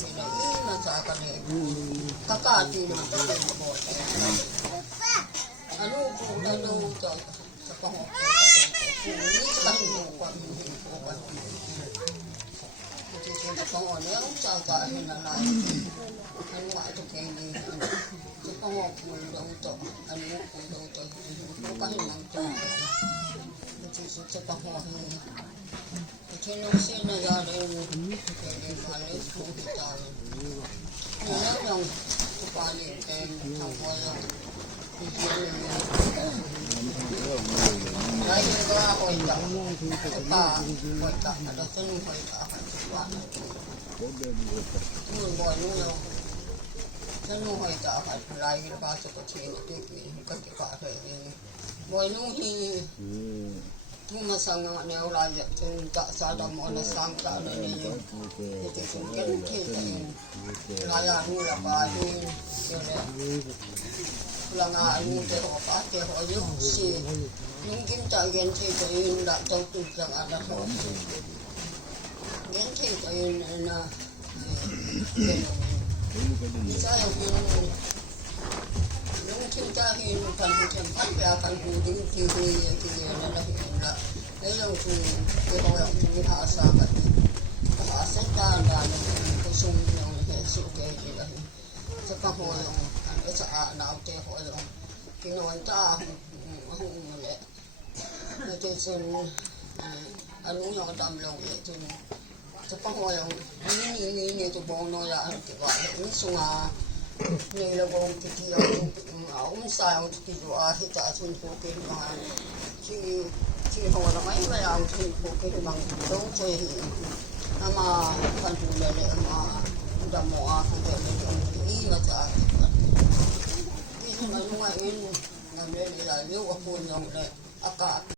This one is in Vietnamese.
ini masa kan kakak di mana boleh anu tuh sekolah ini sekarang bukan jadi sekolah yang jaga hina anu itu kini sekolah pun untuk anu untuk bukan yang tuh jadi sekolah ini Chino sina yare ni mane kita ni yang kupali tangkoyo Lai juga hoita ada seni hoita apa nu boy nu yo seni hoita apa lai ba so ko chini tiki ka ke pa ni boy nu hi Tuma sanga neo la ya tun ta sa da mo na sang ta ne ne te sun ken ke la ya ru la ba ni ne la nga ni te ho pa te ho yu si ning kim ta gen te te yin da to tu sang ada ho gen te te yin na sa ya yin Nung cinta hin kan tempat ya kan buding kiri na la lấy lòng thì cái hồi ông thì họ sao vậy họ sẽ ta là cái sung lòng hệ sự cái gì đấy sẽ có hồi lòng cái xã nào cái hồi lòng cái nói ta không lẽ cái chuyện anh muốn lòng đầm lòng vậy thì sẽ có hồi lòng như tụi bọn nó là cái gọi là những sung như là bọn cái gì ông sao cái gì thì trả chuyện của cái mà khi họ là mấy cái làm thì của cái bằng đấu chơi ama kan hula le ama udah mau aku jadi ini macam ini semua ini ngambil dari aku yang le akak